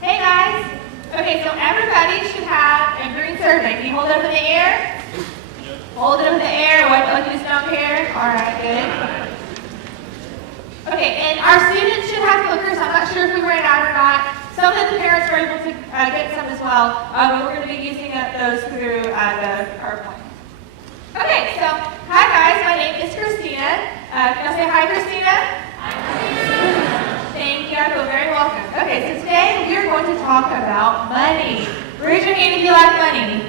Hey guys. Okay, so everybody should have a green survey. Can you hold it up in the air? Hold it up in the air. What, like you just don't care? All right, good. Okay, and our students should have clickers. I'm not sure if we ran out or not. Some of the parents were able to get some as well, but we're going to be using those through the PowerPoint. Okay, so hi guys, my name is Christina. Can I say hi, Christina? Hi, Christina. Thank you, I feel very welcome. Okay, so today we are going to talk about money. Raise your hand if you like money.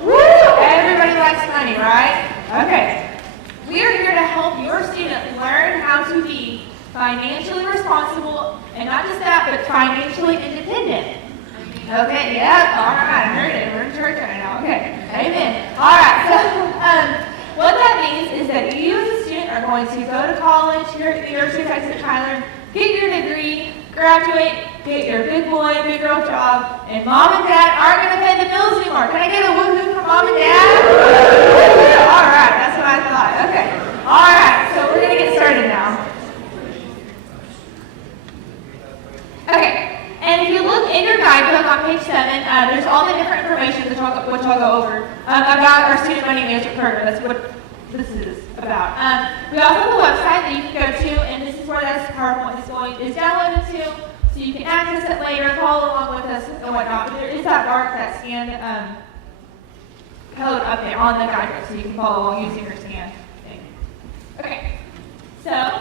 Woo! Everybody likes money, right? Okay. We are here to help your student learn how to be financially responsible, and not just that, but financially independent. Okay, yeah, all right, I heard it. We're in church right now. Okay, amen. All right, so what that means is that you as a student are going to go to college here at the University of Texas at Tyler, get your degree, graduate, get your big boy, big girl job, and mom and dad aren't going to pay the bills anymore. Can I get a woo-hoo from mom and dad? All right, that's what I thought. Okay, all right, so we're going to get started now. Okay, and if you look in your guidebook on page 7, there's all the different information which I'll go over about our student money management program. That's what this is about. We also have a website that you can go to, and this is where that PowerPoint is downloaded to, so you can access it later, follow along with us and whatnot. But there is that scan code up there on the guidebook, so you can follow along using your scan thing. Okay, so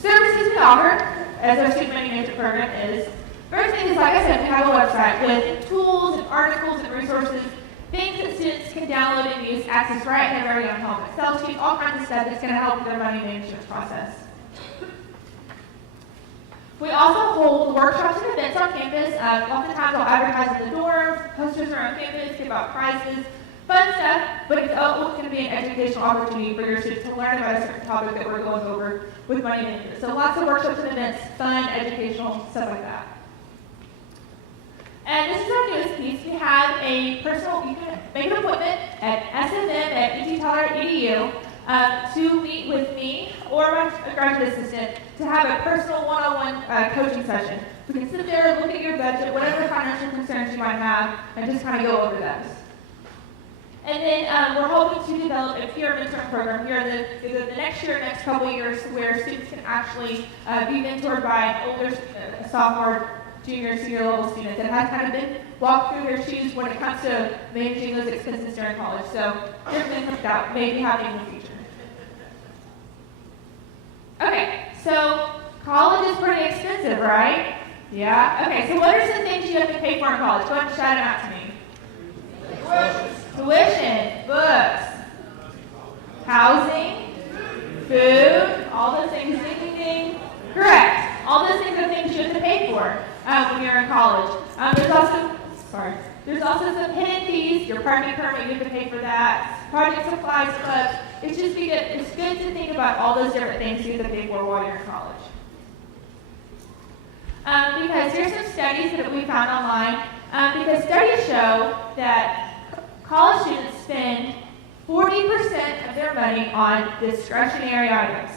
services we offer as our student money management program is, first thing is, like I said, we have a website with tools and articles and resources, things that students can download and use, access right in their very own home. Excel sheets, all kinds of stuff that's going to help with their money management process. We also hold workshops and events on campus. Oftentimes I'll advertise in the dorms, posters are on campus, give out prizes, fun stuff, but it's going to be an educational opportunity for your students to learn about a certain topic that we're going over with money management. So lots of workshops and events, fun, educational, stuff like that. And this is our newest piece. We have a personal, you can make an appointment at smm@uttyler.edu to meet with me or my graduate assistant to have a personal one-on-one coaching session. We can sit there, look at your budget, whatever financial concerns you might have, and just kind of go over those. And then we're hoping to develop a peer mentoring program here in the next year, next couple of years, where students can actually be mentored by an older sophomore, junior, senior level students that have kind of been walked through their shoes when it comes to managing those expenses during college. So different things like that may be happening in the future. Okay, so college is pretty expensive, right? Yeah? Okay, so what are some things you have to pay for in college? Go ahead and shout them out to me. Tuition, books, housing, food, all those things, ding, ding, ding. Correct. All those things are things you have to pay for when you're in college. There's also some hidden fees. Your parking permit, you have to pay for that. Project supplies, clubs. It's good to think about all those different things you have to pay for while you're in college. Because here's some studies that we found online. Because studies show that college students spend 40% of their money on discretionary items.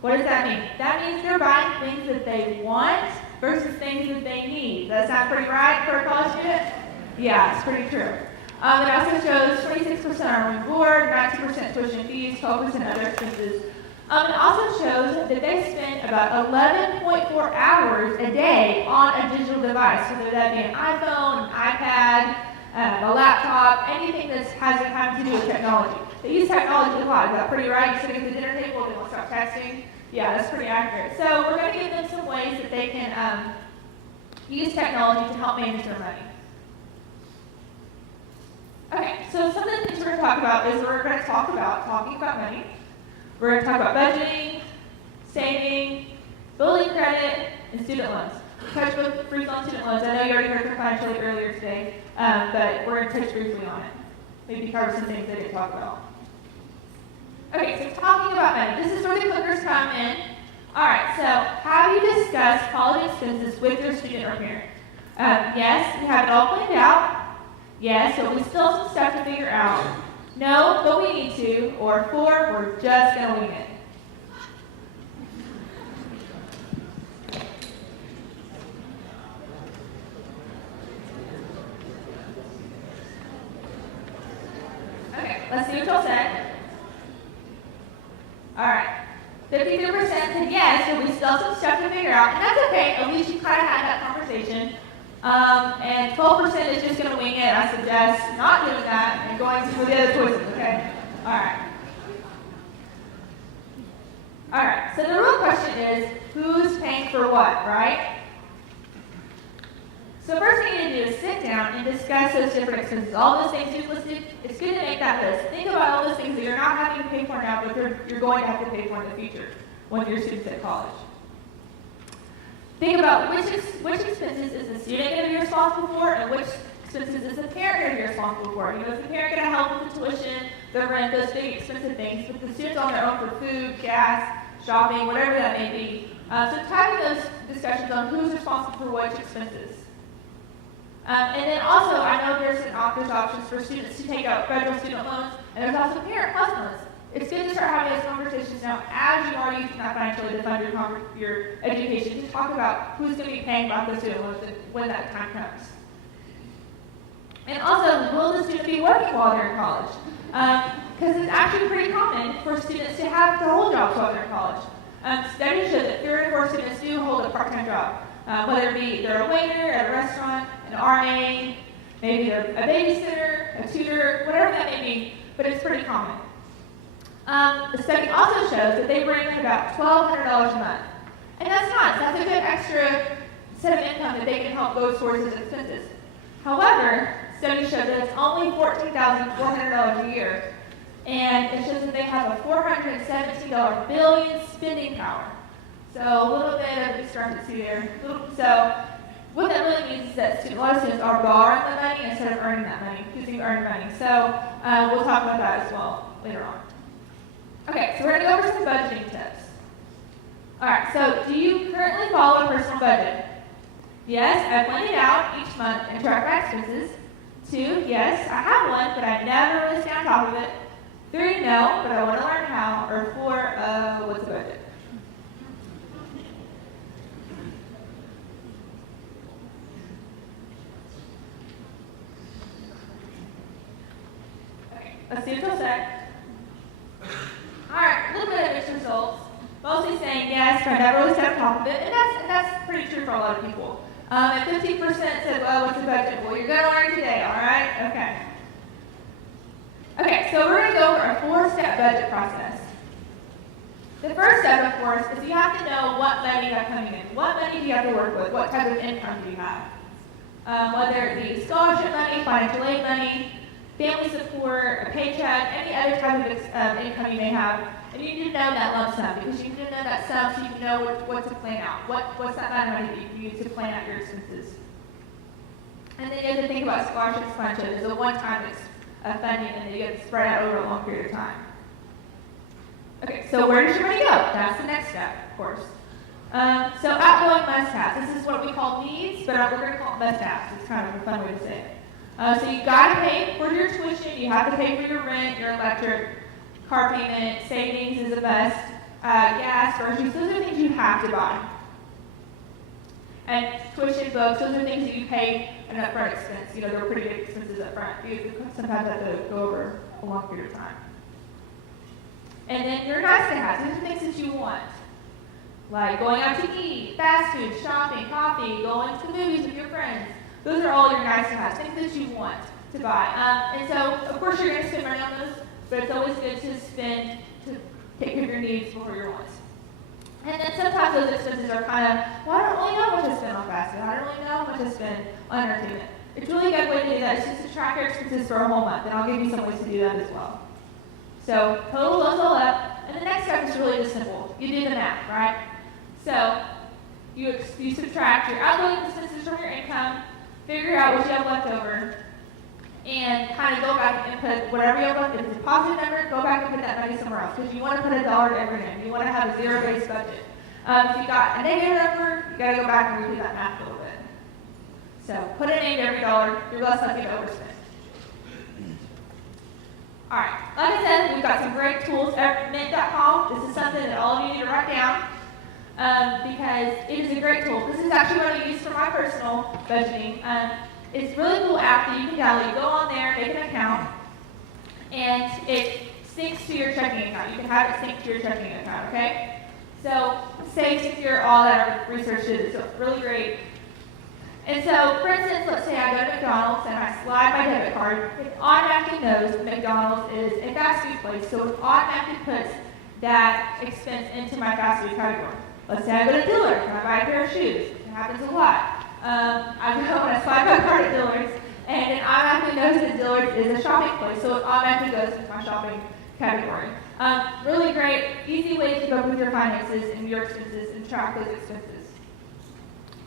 What does that mean? That means they're buying things that they want versus things that they need. Does that sound pretty right for a college student? Yeah, it's pretty true. It also shows 26% are room board, 19% tuition fees, 12% other expenses. It also shows that they spend about 11.4 hours a day on a digital device, whether that be an iPhone, an iPad, a laptop, anything that has to do with technology. They use technology a lot. Is that pretty right? You're sitting at the dinner table, they won't stop texting. Yeah, that's pretty accurate. So we're going to give them some ways that they can use technology to help manage their money. Okay, so some of the things we're going to talk about is we're going to talk about talking about money. We're going to talk about budgeting, saving, building credit, and student loans. Touch briefly on student loans. I know you already heard from financial aid earlier today, but we're going to touch briefly on it. Maybe cover some things they didn't talk about. Okay, so talking about money. This is where the clickers come in. All right, so have you discussed college expenses with your student or parent? Yes, we have it all planned out. Yes, so we still have some stuff to figure out. No, but we need to. Or 4, we're just going to wing it. all set? All right. 52% said yes, so we still have some stuff to figure out, and that's okay. At least you kind of had that conversation. And 12% is just going to wing it. I suggest not doing that and going for the other choices, okay? All right. All right, so the real question is, who's paying for what, right? So first thing you need to do is sit down and discuss those different expenses. All those things you've listed, it's good to make that list. Think about all those things that you're not having to pay for now, but you're going to have to pay for in the future when you're students at college. Think about which expenses is the student going to be responsible for and which expenses is the parent going to be responsible for. You know, is the parent going to help with the tuition, the rent, those big expensive things, but the students on their own for food, gas, shopping, whatever that may be. So having those discussions on who's responsible for which expenses. And then also, I know there's options for students to take out federal student loans, and there's also parent plus loans. It's good to start having those conversations now as you are using that financially to fund your education, to talk about who's going to be paying back those student loans when that time comes. And also, will the student be working while they're in college? Because it's actually pretty common for students to hold jobs while they're in college. Studies show that 3 or 4 students do hold a part-time job, whether it be they're a waiter at a restaurant, an RA, maybe they're a babysitter, a tutor, whatever that may be, but it's pretty common. The study also shows that they bring in about $1,200 a month. And that's nice. That's a good extra set of income that they can help those towards those expenses. However, studies show that it's only $14,400 a year, and it shows that they have a $417 billion spending power. So a little bit of discrepancy there. So what that really means is that a lot of students are borrowing the money instead of earning that money, choosing to earn money. So we'll talk about that as well later on. Okay, so we're going to go over some budgeting tips. All right, so do you currently follow a personal budget? Yes, I plan it out each month and track my expenses. 2, yes, I have one, but I never really stay on top of it. 3, no, but I want to learn how. Or 4, what's a budget? Okay, let's see what's set. All right, a little bit of mixed results. Mostly saying yes, but I never really stay on top of it, and that's pretty true for a lot of people. And 15% said, well, what's the budget? Well, you're going to learn today, all right? Okay. Okay, so we're going to go over a 4-step budget process. The first step, of course, is you have to know what money you have coming in. What money do you have to work with? What type of income do you have? Whether it be scholarship money, financial aid money, family support, a paycheck, any other type of income you may have. And you need to know that lump sum, because you need to know that sum so you can know what to plan out. What's that amount of money that you use to plan out your expenses? And then you have to think about scholarships, scholarships as a one-time funding, and then you have to spread out over a long period of time. Okay, so where does your money go? That's the next step, of course. So outgoing must-haves. This is what we call needs, but we're going to call it must-haves. It's kind of a fun way to say it. So you got to pay for your tuition. You have to pay for your rent, your electric, car payment, savings is a must, gas, groceries. Those are things you have to buy. And tuition, books, those are things that you pay an upfront expense. You know, they're pretty big expenses up front. You sometimes have to go over a long period of time. And then your nice to have. These are things that you want. Like going out to eat, fast food, shopping, coffee, going to the movies with your friends. Those are all your nice to have, things that you want to buy. And so, of course, you're going to spend money on those, but it's always good to spend to take care of your needs before your wants. And then sometimes those expenses are kind of, well, I don't really know how much I spend on fast food. I don't really know how much I spend on entertainment. It's really a good way to do that. It's just to track your expenses for a whole month, and I'll give you some ways to do that as well. So total those all up, and the next step is really just simple. You do the math, right? So you subtract your outgoing expenses from your income, figure out what you have left over, and kind of go back and put whatever you have left. If it's a positive number, go back and put that money somewhere else, because you want to put $1 to every name. You want to have a zero-based budget. If you got a negative number, you got to go back and redo that math a little bit. So put a name to every dollar. You're less likely to overspend. All right, like I said, we've got some great tools at mint.com. This is something that all of you need to write down because it is a great tool. This is actually what I use for my personal budgeting. It's a really cool app that you can download. You go on there, make an account, and it syncs to your checking account. You can have it sync to your checking account, okay? So safe, secure, all that our research did. It's really great. And so, for instance, let's say I go to McDonald's and I slide my debit card. It automatically knows that McDonald's is a fast food place, so it automatically puts that expense into my fast food category. Let's say I go to Dillard's and I buy a pair of shoes. It happens a lot. I go and I slide my card at Dillard's, and it automatically knows that Dillard's is a shopping place, so it automatically goes into my shopping category. Really great, easy way to go with your finances and your expenses and track those expenses.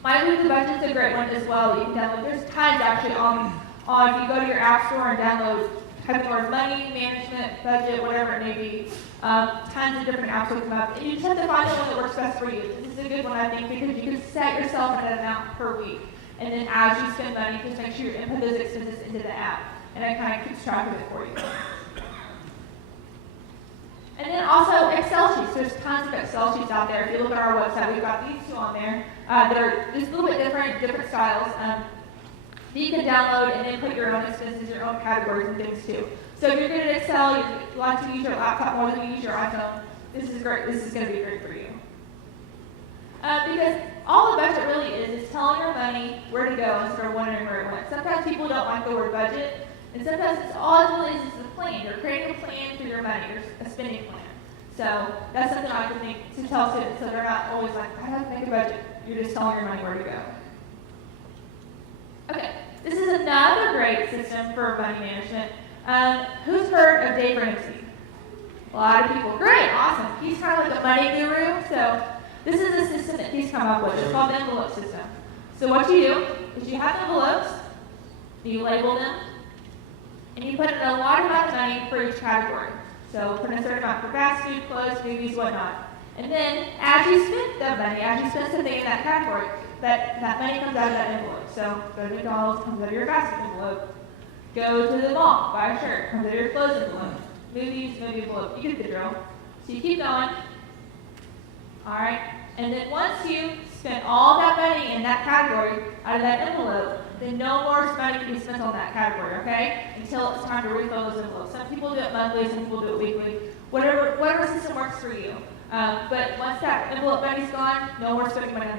My weekly budget is a great one as well. You can download. There's tons actually on if you go to your app store and download categories, money management, budget, whatever it may be. Tons of different apps will come up, and you just have to find the one that works best for you. This is a good one, I think, because you can set yourself an amount per week, and then as you spend money, just make sure you input those expenses into the app, and it kind of keeps track of it for you. And then also Excel sheets. There's tons of Excel sheets out there. If you look at our website, we've got these two on there that are just a little bit different styles. That you can download and then put your own expenses, your own categories and things too. So if you're good at Excel, you like to use your laptop more than you use your iPhone, this is great. This is going to be great for you. Because all the budget really is telling your money where to go instead of wondering where it went. Sometimes people don't like the word budget, and sometimes all it really is a plan. You're creating a plan for your money, a spending plan. So that's something I would think to tell students so they're not always like, I have to make a budget. You're just telling your money where to go. Okay, this is another great system for money management. Who's heard of Dave Ramsey? A lot of people. Great, awesome. He's kind of like a money guru. So this is a system that he's come up with. It's called the envelope system. So what you do is you have envelopes, you label them, and you put in a large amount of money for each category. So put in a certain amount for fast food, clothes, movies, whatnot. And then as you spend that money, as you spend something in that category, that money comes out of that envelope. So go to McDonald's, comes out of your fast food envelope. Go to the mall, buy a shirt, comes out of your clothes envelope. Movies, movie envelope. You get the drill. So you keep going. All right. And then once you spend all that money in that category out of that envelope, then no more money can be spent on that category, okay? Until it's time to refill those envelopes. Some people do it monthly, some people do it weekly. Whatever system works for you. But once that envelope money's gone, no more spending money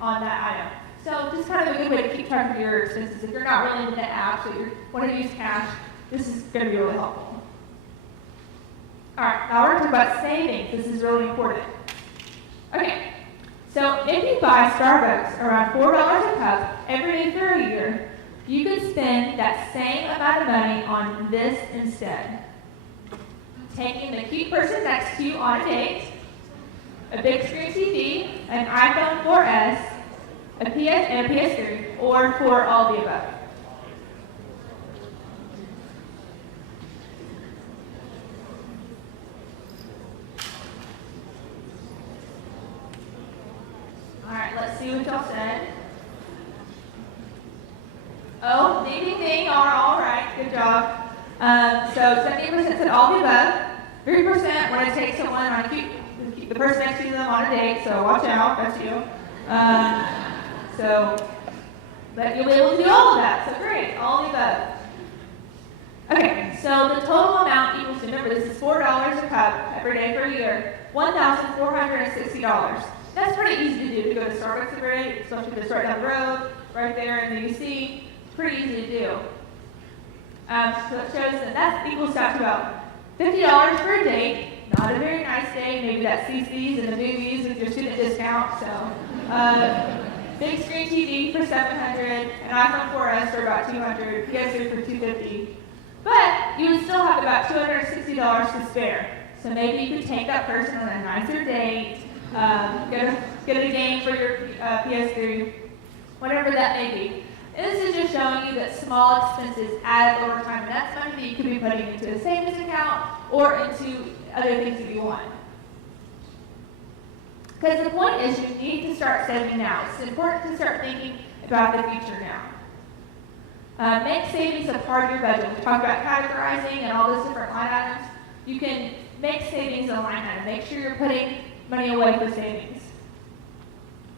on that item. So just kind of a good way to keep track of your expenses. If you're not really into apps or you want to use cash, this is going to be really helpful. All right, now we're going to talk about savings. This is really important. Okay, so if you buy Starbucks around $4 a cup every day for a year, you could spend that same amount of money on this instead. Taking the cute person next to you on a date, a big screen TV, an iPhone 4S, a PS and a PS3, or for all the above. All right, let's see what y'all said. Oh, ding, ding, ding. All right, good job. So 70% said all the above. 3% want to take someone on the person next to them on a date, so watch out, that's you. But you'll be able to do all of that, so great, all the above. Okay, so the total amount equals, remember this is $4 a cup every day for a year, $1,460. That's pretty easy to do, to go to Starbucks every day, especially if it's right down the road, right there in the UC. It's pretty easy to do. So it shows that equals out to about $50 for a date. Not a very nice day, maybe that CC's and the movies with your student discount. So big screen TV for $700, an iPhone 4S for about $200, PS3 for $250. But you would still have about $260 to spare. So maybe you could take that person on a nicer date, get a game for your PS3, whatever that may be. And this is just showing you that small expenses add up over time, and that's money that you could be putting into a savings account or into other things that you want. Because the point is you need to start saving now. It's important to start thinking about the future now. Make savings a part of your budget. We talked about categorizing and all those different line items. You can make savings a line item. Make sure you're putting money away for savings.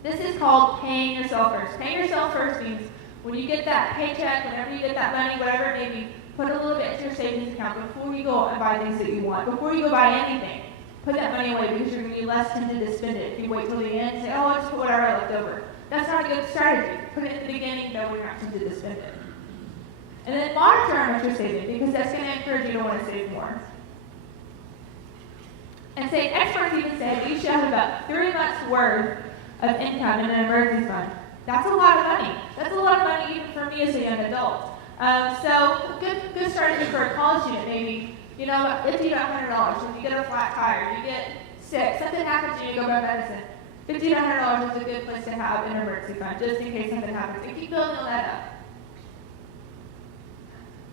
This is called paying yourself first. Paying yourself first means when you get that paycheck, whenever you get that money, whatever it may be, put a little bit into your savings account before you go and buy things that you want, before you go buy anything. Put that money away because you're going to be less tempted to spend it. If you wait till the end and say, oh, I'll just put whatever I left over. That's not a good strategy. Put it in the beginning, that way you're not tempted to spend it. And then monitor how much you're saving because that's going to encourage you to want to save more. And say, experts even say that you should have about 3 months worth of income in an emergency fund. That's a lot of money. That's a lot of money even for me as a young adult. So good strategy for a college student, maybe, about $50 to $100. If you get a flat tire, you get sick, something happens to you, you go buy medicine. $50 to $100 is a good place to have an emergency fund, just in case something happens. And keep building that up.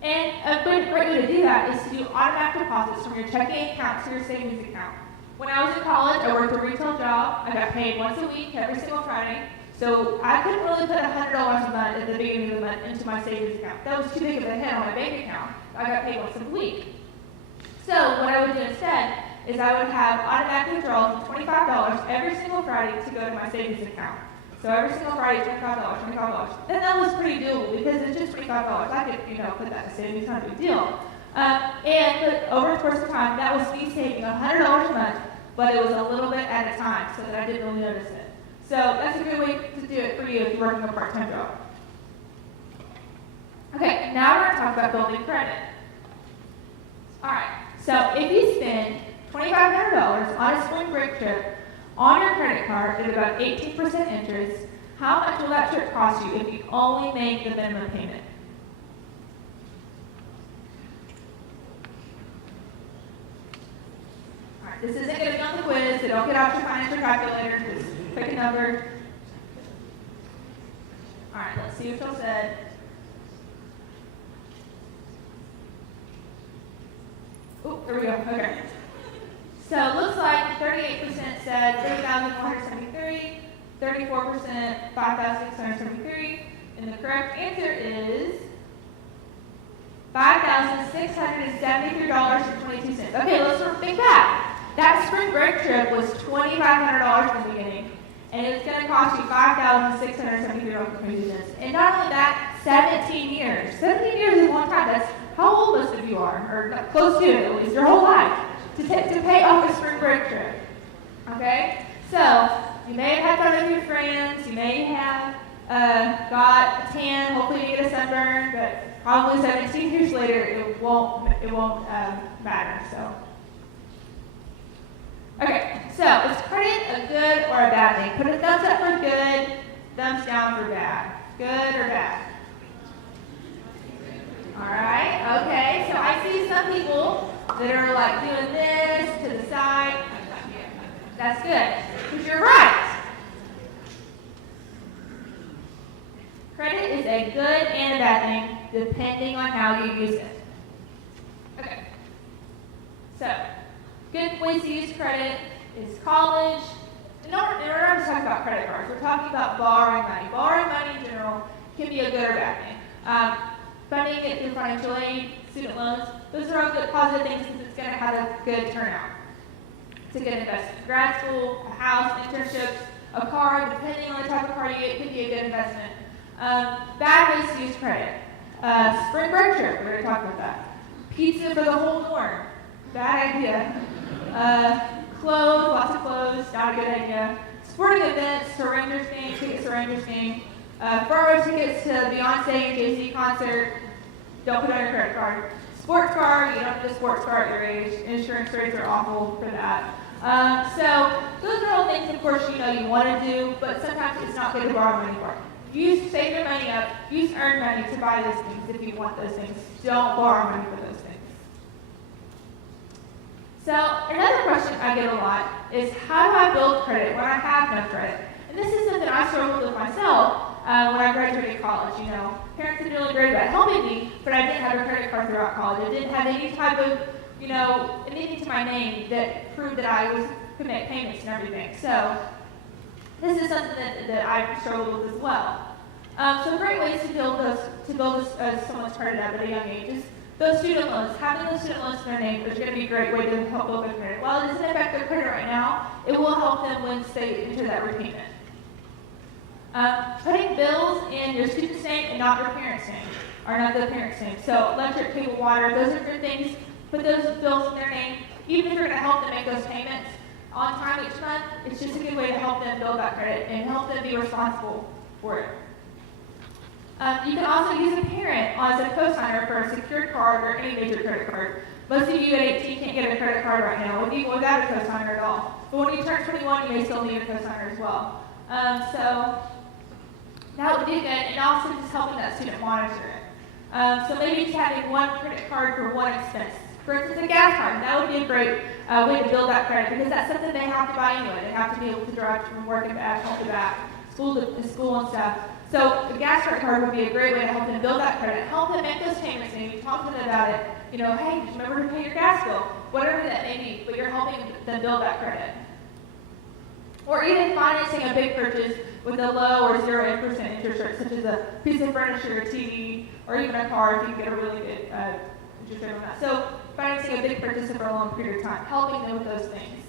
And a great way to do that is to do automatic deposits from your checking account to your savings account. When I was in college, I worked a retail job. I got paid once a week, every single Friday. So I couldn't really put $100 a month at the beginning of the month into my savings account. That was too big of a hit on my bank account. I got paid once a week. So what I would do instead is I would have automatic withdrawals of $25 every single Friday to go to my savings account. So every single Friday, $25. Then that was pretty doable because it's just $25. I could, put that in savings, not a big deal. But over the course of time, that was me saving $100 a month, but it was a little bit at a time so that I didn't really notice it. So that's a good way to do it for you if you're working a part-time job. Okay, now we're going to talk about building credit. All right, so if you spend $2,500 on a spring break trip on your credit card at about 18% interest, how much will that trip cost you if you only make the minimum payment? All right, this isn't going to be on the quiz, so don't get out your financial calculator. Just pick a number. All right, let's see what y'all said. Oh, there we go. Okay. So it looks like 38% said 30,473, 34% 5,673, and the correct answer is $5,673.22. Okay, let's think back. That spring break trip was $2,500 in the beginning, and it was going to cost you $5,673.22. And not only that, 17 years. 17 years is a long time. That's how old most of you are, or close to it, at least your whole life, to pay off a spring break trip. Okay? So, you may have had fun with your friends, you may have got a tan, hopefully you get a sunburn, but probably 17 years later it won't matter. So, okay, so is credit a good or a bad thing? Put a thumbs up for good, thumbs down for bad. Good or bad? All right, okay, so I see some people that are like doing this to the side. That's good, because you're right. Credit is a good and a bad thing, depending on how you use it. Okay, so good ways to use credit is college. In order to talk about credit cards, we're talking about borrowing money. Borrowing money in general can be a good or bad thing. Funding it through financial aid, student loans, those are all good positive things because it's going to have a good turnout. It's a good investment. Grad school, a house, internships, a car, depending on the type of car you get, could be a good investment. Bad ways to use credit. Spring break trip, we're going to talk about that. Pizza for the whole dorm, bad idea. Clothes, lots of clothes, not a good idea. Sporting events, to Rangers game, tickets to Rangers game. 4-hour tickets to Beyonce and Jay-Z concert, don't put on your credit card. Sports car, you don't have a sports car at your age. Insurance rates are awful for that. So those are all things, of course, you want to do, but sometimes it's not good to borrow money for. Save your money up, use earned money to buy those things if you want those things. Don't borrow money for those things. So another question I get a lot is, how do I build credit when I have no credit? And this is something I struggled with myself. When I graduated college, parents did really great about helping me, but I didn't have a credit card throughout college. I didn't have any type of, anything to my name that proved that I could make payments and everything. So this is something that I struggled with as well. So great ways to build someone's credit up at a young age is those student loans. Having those student loans in their name is going to be a great way to help build their credit. While it doesn't affect their credit right now, it will help them once they enter that repayment. Putting bills in your student's name and not your parent's name. are not the parent's name. So electric, cable, water, those are good things. Put those bills in their name. Even if you're going to help them make those payments on time each month, it's just a good way to help them build that credit and help them be responsible for it. You can also use a parent as a co-signer for a secured card or any major credit card. Most of you at 18 can't get a credit card right now, even without a co-signer at all. But when you turn 21, you may still need a co-signer as well. So that would be good, and also just helping that student monitor it. So maybe just having one credit card for one expense. For instance, a gas card. That would be a great way to build that credit because that's something they have to buy anyway. They have to be able to drive from work and back, home to back, school and stuff. So the gas card would be a great way to help them build that credit, help them make those payments, maybe talk to them about it. You know, hey, just remember to pay your gas bill, whatever that may be, but you're helping them build that credit. Or even financing a big purchase with a low or 0% interest rate, such as a piece of furniture, a TV, or even a car if you can get a really good interest rate on that. So financing a big purchase for a long period of time, helping them with those things.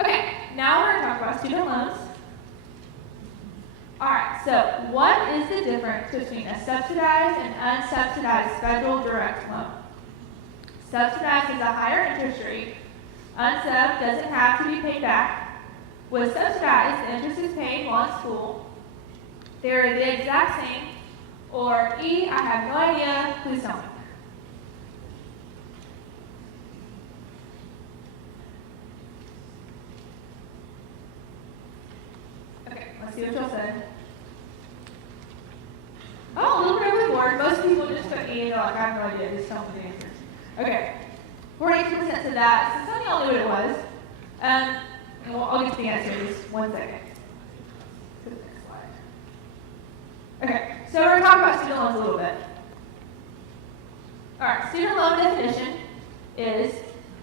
Okay, now we're going to talk about student loans. All right, so what is the difference between a subsidized and unsubsidized federal direct loan? Subsidized is a higher interest rate. Unsub doesn't have to be paid back. With subsidized, the interest is paid while in school. They're the exact same. Or E, I have no idea, please tell me. Okay, let's see what y'all said. Oh, a little bit over the board. Most people just put E and they're like, I have no idea, just tell me the answers. Okay, 42% said that. So some of y'all knew what it was. Well, I'll get to the answer in just 1 second. To the next slide. Okay, so we're going to talk about student loans a little bit. All right, student loan definition is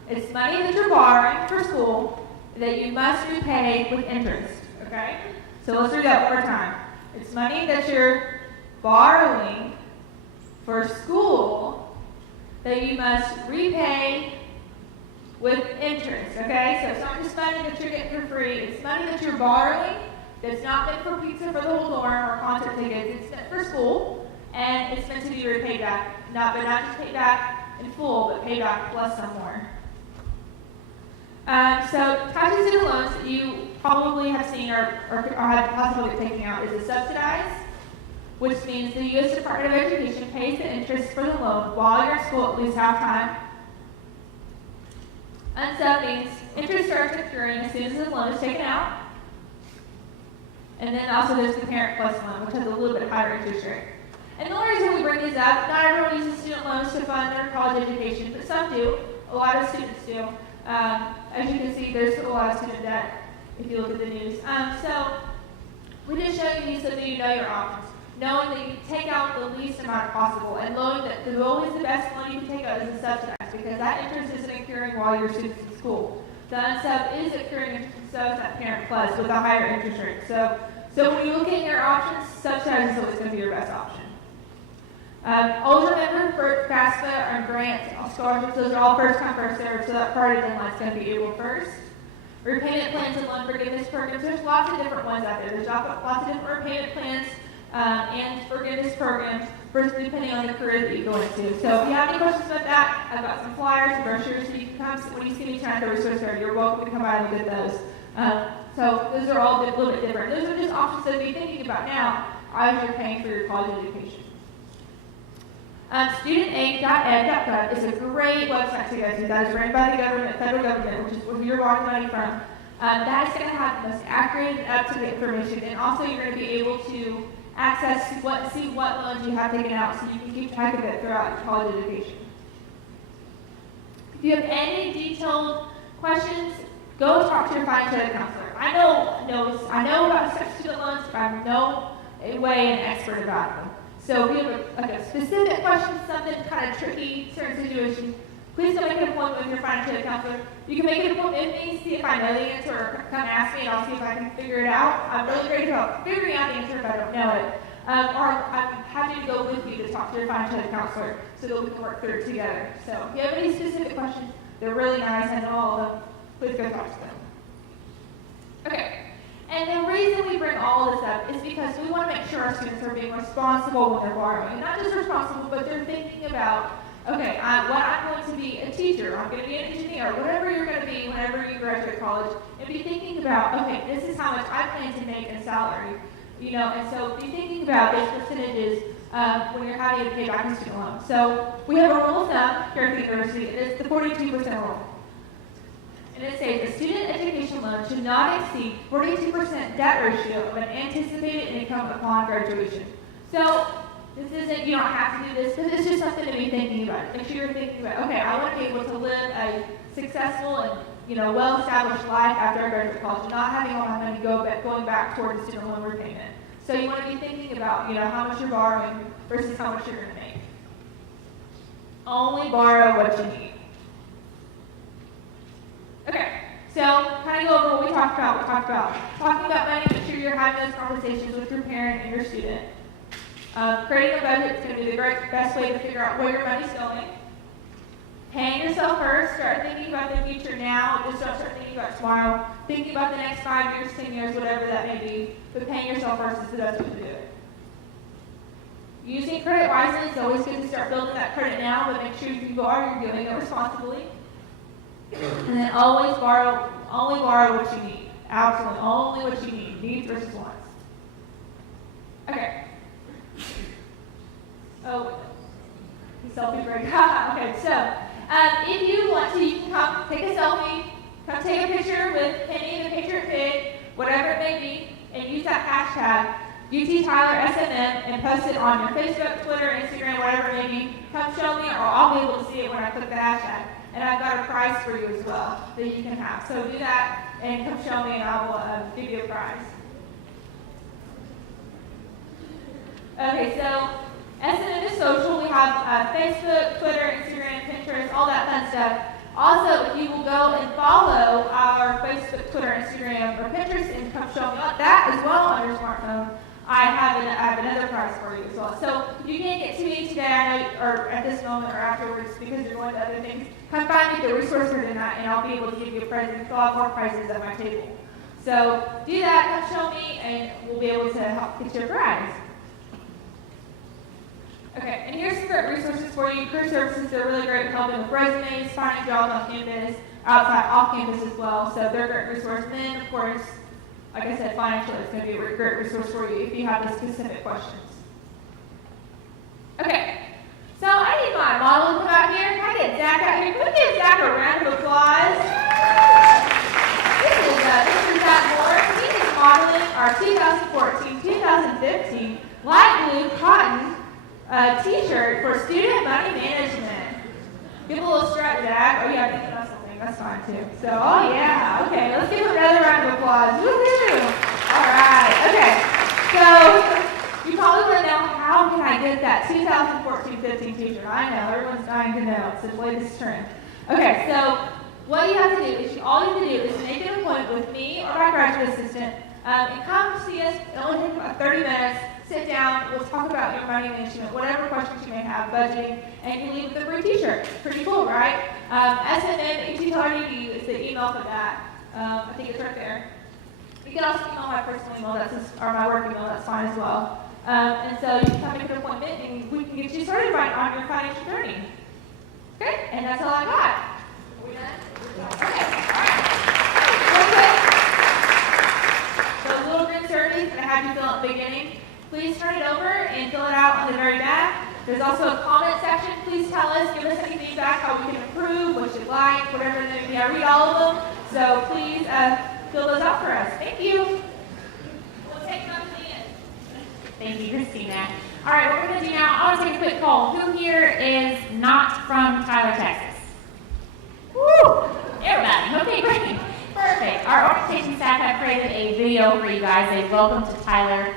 it's money that you're borrowing for school that you must repay with interest. Okay, so let's do that one more time. It's money that you're borrowing for school that you must repay with interest, okay? So it's not just money that you're getting for free. It's money that you're borrowing that's not meant for pizza for the whole dorm or concert tickets. It's meant for school, and it's meant to be repaid back. But not just paid back in full, but paid back plus some more. So types of student loans that you probably have seen or have the possibility of taking out is a subsidized, which means the U.S. Department of Education pays the interest for the loan while you're in school at least half time. Unsub means interest starts accruing as soon as the loan is taken out. And then also there's the parent plus loan, which has a little bit higher interest rate. And the only reason we bring these up, not everyone uses student loans to fund their college education, but some do. A lot of students do. As you can see, there's a lot of student debt if you look at the news. So we just show you these so that you know your options. Knowing that you take out the least amount possible, and knowing that always the best loan you can take out is a subsidized, because that interest isn't accruing while you're students in school. The unsub is accruing interest, so is that parent plus with a higher interest rate. So when you look at your options, subsidized is always going to be your best option. Always remember for FAFSA and grants, scholarships, those are all first come, first served, so that part of the deadline is going to be April 1st. Repayment plans and loan forgiveness programs, there's lots of different ones out there. There's lots of different repayment plans and forgiveness programs, depending on the career that you go into. So if you have any questions about that, I've got some flyers and brochures, so you can come, when you see me trying to resource fair, you're welcome to come by and look at those. So those are all a little bit different. Those are just options to be thinking about now as you're paying for your college education. Studentaid.ed.gov is a great website to go to. That is run by the government, federal government, which is where you're borrowing money from. That is going to have the most accurate and up-to-date information, and also you're going to be able to access see what loans you have taken out, so you can keep track of it throughout your college education. If you have any detailed questions, go talk to your financial aid counselor. I know about student loans, but I'm no way an expert about them. So if you have a specific question, something kind of tricky, certain situation, please don't make an appointment with your financial aid counselor. You can make an appointment with me, see if I know the answer, or come ask me and I'll see if I can figure it out. I'm really great about figuring out the answer if I don't know it. Or I'm happy to go with you to talk to your financial aid counselor so that we can work through it together. So if you have any specific questions, they're really nice. I know all of them. Please go talk to them. Okay. And the reason we bring all this up is because we want to make sure our students are being responsible when they're borrowing. Not just responsible, but they're thinking about, okay, I'm going to be a teacher, I'm going to be an engineer, whatever you're going to be whenever you graduate college, and be thinking about, okay, this is how much I plan to make in salary. And so be thinking about those percentages when you're having to pay back a student loan. So we have a rule of thumb here at the university, and it's the 42% rule. And it says a student education loan should not exceed 42% debt ratio of an anticipated income upon graduation. So this isn't, you don't have to do this, but it's just something to be thinking about. Make sure you're thinking about, okay, I want to be able to live a successful and well-established life after I graduate college, and not having all my money going back towards student loan repayment. So you want to be thinking about, how much you're borrowing versus how much you're going to make. Only borrow what you need. Okay, so kind of go over what we talked about. Talking about money, make sure you're having those conversations with your parent and your student. Creating a budget is going to be the best way to figure out where your money's going. Paying yourself first. Start thinking about the future now. Just don't start thinking about tomorrow. Thinking about the next 5 years, 10 years, whatever that may be. But paying yourself first is the best way to do it. Using credit wisely is always good to start building that credit now, but make sure if you are, you're doing it responsibly. And then always borrow what you need. Absolutely, only what you need. Needs versus wants. Okay. Oh, selfie break. Okay, so if you want to, you can come take a selfie, come take a picture with any of the Patriot Pig, whatever it may be, and use that hashtag UTTylerSMM and post it on your Facebook, Twitter, Instagram, whatever it may be. Come show me, or I'll be able to see it when I click the hashtag. And I've got a prize for you as well that you can have. So do that and come show me, and I will give you a prize. Okay, so S&M is social. We have Facebook, Twitter, Instagram, Pinterest, all that fun stuff. Also, if you will go and follow our Facebook, Twitter, Instagram, or Pinterest, and come show me that as well on your smartphone, I have another prize for you as well. So if you can't get to me today, I know, or at this moment or afterwards because you're going to other things, come find me at the resource room tonight, and I'll be able to give you a prize and fill out more prizes at my table. So do that, come show me, and we'll be able to help get you a prize. Okay, and here's some great resources for you. Career services, they're really great at helping with resumes, finding jobs on campus, outside, off campus as well. So they're a great resource. And then, of course, like I said, financial is going to be a great resource for you if you have the specific questions. Okay, so I need my model to come out here. Can I get Zach out here? Can we give Zach a round of applause? This is Mr. Zach Moore. He is modeling our 2014-2015 light blue cotton t-shirt for student money management. Give a little strut, Zach. Oh yeah, I think that's something. That's fine too. So, oh yeah, okay. Let's give him another round of applause. Woohoo! All right. Okay. So you probably want to know, how can I get that 2014-15 t-shirt? I know everyone's dying to know. It's the latest trend. Okay. So what you have to do is all you have to do is make an appointment with me or my graduate assistant, and come see us. It only takes about 30 minutes. Sit down, we'll talk about your money management, whatever questions you may have, budgeting, and you leave with a free t-shirt. Pretty cool, right? SNN@UTTyler.edu is the email for that. I think it's right there. You can also email my personal email, or my work email, that's fine as well. And so you can come make an appointment, and we can get you started right on your financial journey. Okay, and that's all I got. Are we done? Okay, all right. Real quick, those little green surveys that I had you fill out at the beginning, please turn it over and fill it out on the very back. There's also a comment section. Please tell us, give us any feedback, how we can improve, what you like, whatever it may be. I read all of them, so please fill those out for us. Thank you. We'll take them to the end. Thank you, Christina. All right, what we're going to do now, I want to take a quick poll. Who here is not from Tyler, Texas? Woo! Everybody. Okay, great. Perfect. Our orientation staff have created a video for you guys, a welcome to Tyler